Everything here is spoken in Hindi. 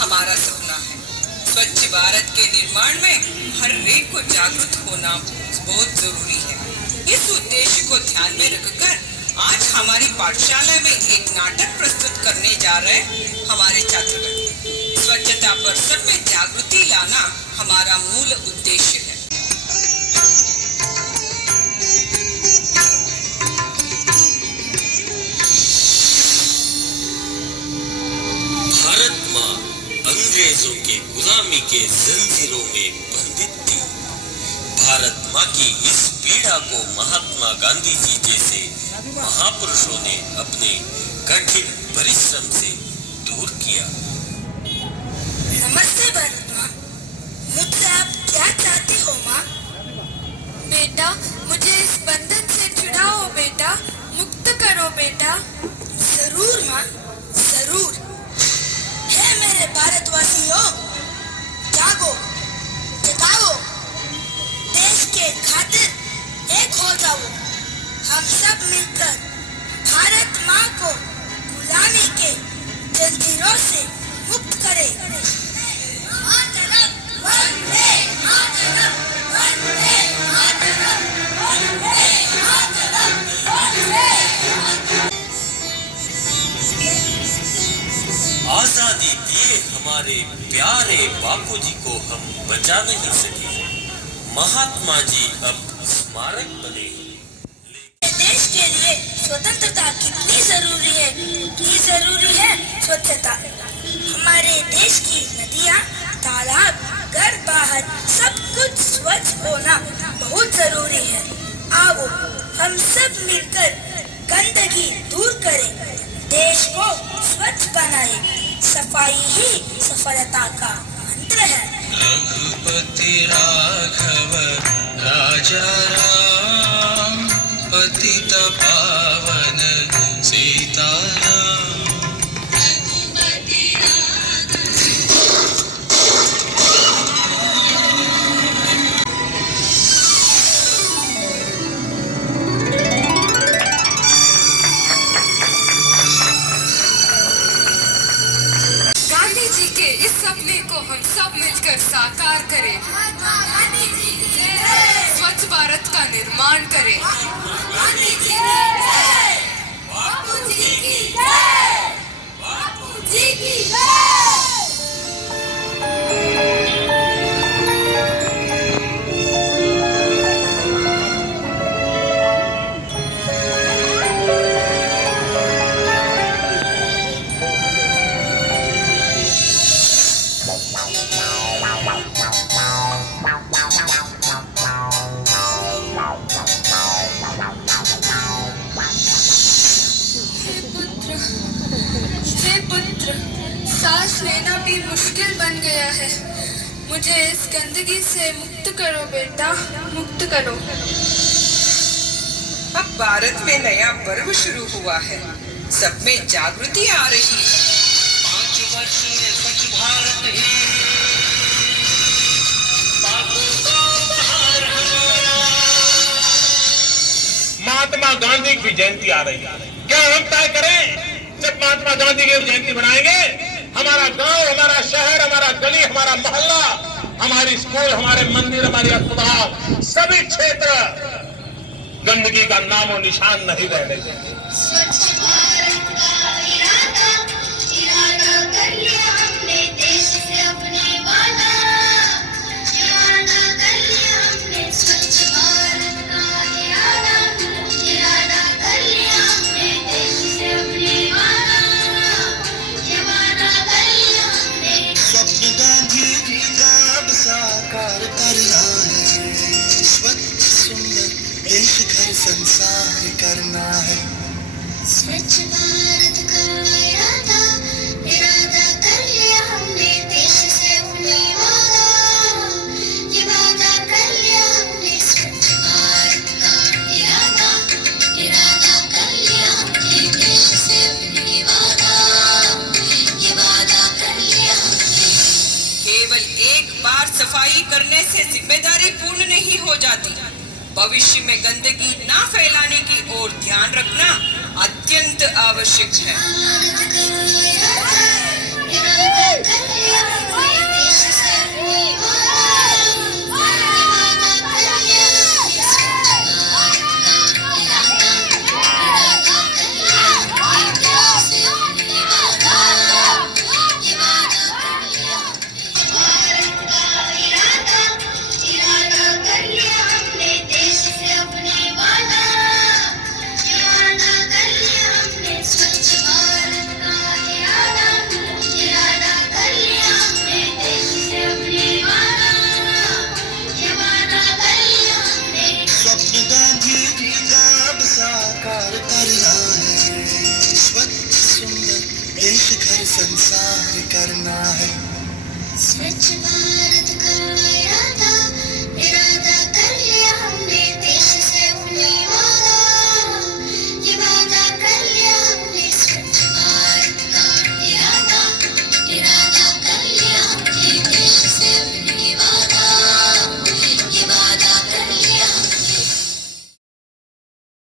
हमारा सपना है। स्वच्छ भारत के निर्माण में हर एक को जागरूक होना बहुत जरूरी है। इस उद्देश्य को ध्यान में रखकर आज हमारी पाठशाला में एक नाटक प्रस्तुत करने जा रहे हमारे छात्रगण। स्वच्छता पर सब में जागृति लाना हमारा मूल उद्देश्य है। भारत माँ अंग्रेजों के गुलामी के जंजीरों में बंधित थी। भारत माँ की इस पीड़ा को महात्मा गांधी जी जैसे महापुरुषों ने अपने कठिन परिश्रम से दूर किया। नमस्ते भारत माँ, मुझसे आप क्या चाहती हो माँ? बेटा, मुझे इस बंधन से छुड़ाओ बेटा, मुक्त करो बेटा। जरूर माँ, जरूर। हे मेरे भारतवासियों, जागो, जगाओ, देश के खातिर एक हो जाओ। हम सब मिलकर भारत माँ को गुलामी के जंजीरों से मुक्त करें। मातरम, वंदे मातरम, वंदे मातरम, वंदे मातरम, वंदे मातरम। आजादी दिए हमारे प्यारे बापूजी को हम बचा नहीं सके। महात्मा जी अब स्मारक बने। देश के लिए स्वतंत्रता कितनी जरूरी है, उतनी जरूरी है स्वच्छता। हमारे देश की नदियाँ, तालाब, घर बाहर सब कुछ स्वच्छ होना बहुत जरूरी है। आओ हम सब मिलकर गंदगी दूर करें, देश को स्वच्छ बनाए। सफाई ही सफलता का मंत्र है। रघुपति राघव राजा राम, पतित पावन सीताराम। गांधी जी के इस सपने को हम सब मिलकर साकार करें। स्वच्छ भारत का निर्माण करें। हे पुत्र, सांस लेना भी मुश्किल बन गया है। मुझे इस गंदगी से मुक्त करो बेटा, मुक्त करो। अब भारत में नया पर्व शुरू हुआ है, सब में जागृति आ रही है। 5 वर्ष में स्वच्छ भारत ही बापू का उपहार हमारा। महात्मा गांधी की जयंती आ रही है। क्या हम तय करें जब महात्मा गांधी की जयंती बनाएंगे, हमारा गांव, हमारा शहर, हमारा गली, हमारा मोहल्ला, हमारी स्कूल, हमारे मंदिर, हमारे अस्पताल, सभी क्षेत्र गंदगी का नामो निशान नहीं रहने देंगे। स्वच्छ भारत का इरादा, इरादा कर लिया हमने देश से अपने वादा, इरादा कर लिया हमने स्वच्छ भारत का इरादा, इरादा कर लिया हमने देश से अपने वादा, ये वादा कर लिया हमने। स्वप्न गांधी जी का अब साकार करना है, स्वच्छ सुंदर देश घर संसार करना है। स्वच्छ भारत का इरादा, इरादा कर लिया हमने देश से अपने वादा, ये वादा कर लिया हमने। स्वच्छ भारत का इरादा, इरादा कर लिया हमने देश से अपने वादा, ये वादा कर लिया हमने। केवल एक बार सफाई करने से जिम्मेदारी पूर्ण नहीं हो जाती। भविष्य में गंदगी ना फैलाने की ओर ध्यान रखना अत्यंत आवश्यक है। भारत का इरादा, इरादा कर लिया कर संसार करना है। स्वच्छ भारत का